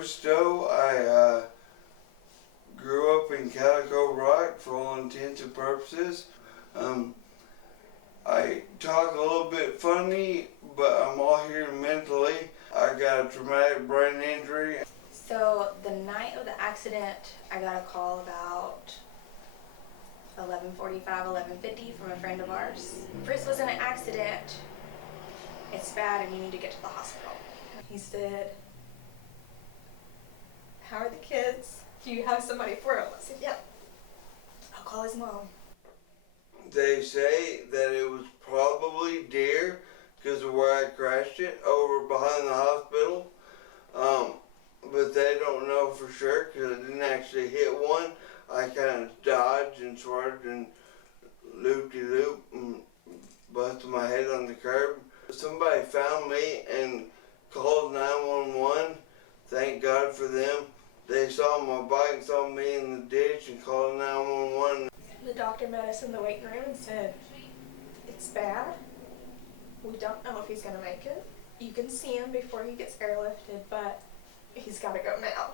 Bristow. I grew up in Calico Rock for all intents and purposes. I talk a little bit funny, but I'm all here mentally. I got a traumatic brain injury. So the night of the accident, I got a call about 11:45, 11:50 from a friend of ours. Chris was in an accident. It's bad and you need to get to the hospital. He said, "How are the kids? Do you have somebody for them?" I said, "Yep. I'll call his mom." They say that it was probably deer because of where I crashed it over behind the hospital. But they don't know for sure because I didn't actually hit one. I kind of dodged and swerved and loop-de-loop and busted my head on the curb. Somebody found me and called 911. Thank God for them. They saw my bike, saw me in the ditch and called 911. The doctor met us in the waiting room and said, "It's bad. We don't know if he's going to make it. You can see him before he gets airlifted, but he's got to go now.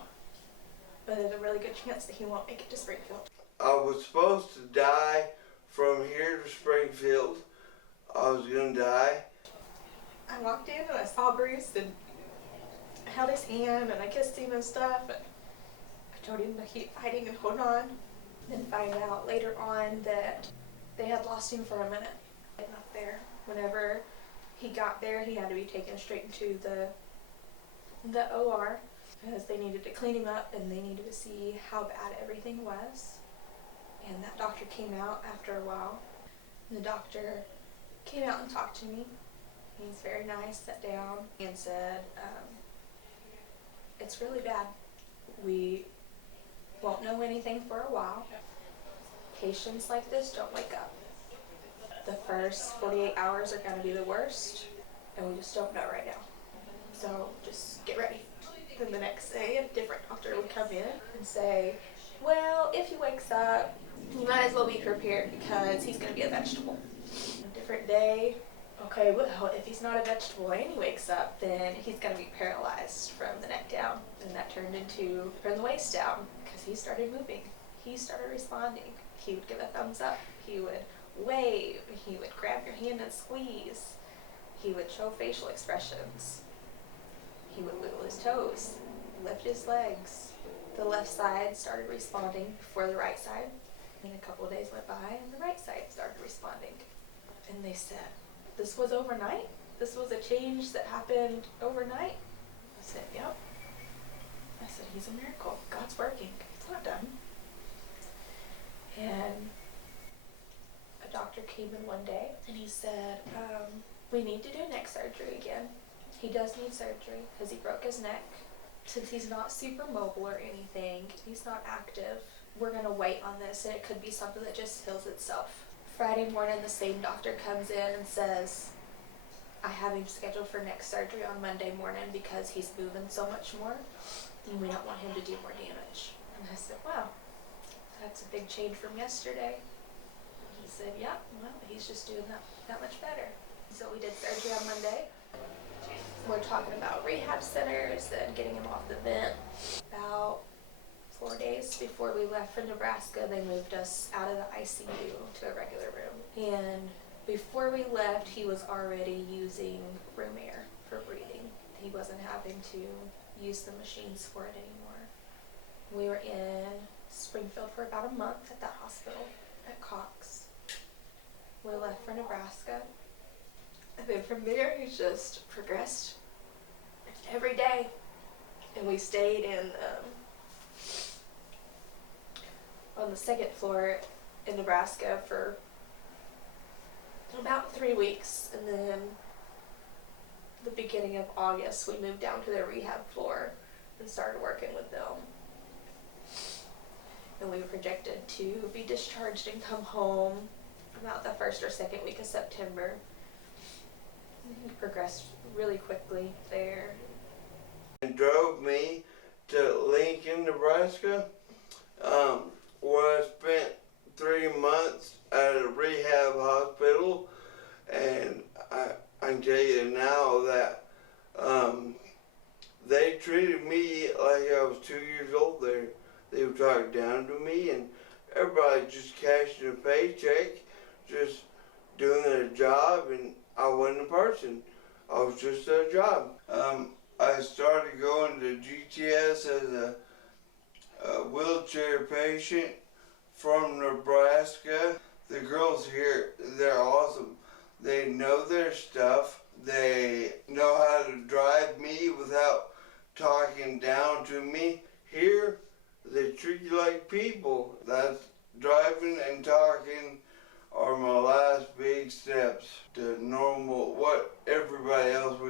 But there's a really good chance that he won't make it to Springfield." I was supposed to die from here to Springfield. I was going to die. I walked in and I saw Bruce and I held his hand and I kissed him and stuff. And I told him to keep fighting and hold on. Then find out later on that they had lost him for a minute. And up there, whenever he got there, he had to be taken straight into the OR because they needed to clean him up and they needed to see how bad everything was. And that doctor came out after a while. The doctor came out and talked to me. He's very nice, sat down and said, "It's really bad. We won't know anything for a while. Patients like this don't wake up. The first 48 hours are going to be the worst, and we just don't know right now. So just get ready." Then the next day, a different doctor would come in and say, "Well, if he wakes up, you might as well be prepared because he's going to be a vegetable." A different day, "Okay, well, if he's not a vegetable and he wakes up, then he's going to be paralyzed from the neck down." And that turned into from the waist down because he started moving. He started responding. He would give a thumbs up. He would wave. He would grab your hand and squeeze. He would show facial expressions. He would wiggle his toes, lift his legs. The left side started responding before the right side. And a couple of days went by and the right side started responding. And they said, "This was overnight? This was a change that happened overnight?" I said, "Yep." I said, "He's a miracle. God's working. It's not done." And a doctor came in one day and he said, "We need to do neck surgery again. He does need surgery because he broke his neck. Since he's not super mobile or anything, he's not active, we're going to wait on this and it could be something that just heals itself." Friday morning, the same doctor comes in and says, "I have him scheduled for neck surgery on Monday morning because he's moving so much more and we don't want him to do more damage." And I said, "Wow, that's a big change from yesterday." He said, "Yeah, well, he's just doing that much better." So we did surgery on Monday. We're talking about rehab centers and getting him off the vent. About 4 days before we left for Nebraska, they moved us out of the ICU to a regular room. And before we left, he was already using room air for breathing. He wasn't having to use the machines for it anymore. We were in Springfield for about a month at that hospital at Cox. We left for Nebraska. And then from there, he's just progressed every day. And we stayed in on the second floor in Nebraska for about 3 weeks. And then the beginning of August, we moved down to their rehab floor and started working with them. And we were projected to be discharged and come home about the first or second week of September. He progressed really quickly there. And drove me to Lincoln, Nebraska, where I spent 3 months at a rehab hospital. And I can tell you now that they treated me like like I was 2 years old. They would talk down to me, and everybody just cashing a paycheck, just doing their job, and I wasn't a person. I was just a job. I started going to GTS as a wheelchair patient from Nebraska. The girls here, they're awesome. They know their stuff. They know how to drive me without talking down to me. Here, they treat you like people. That's driving and talking are my last big steps to normal, what everybody else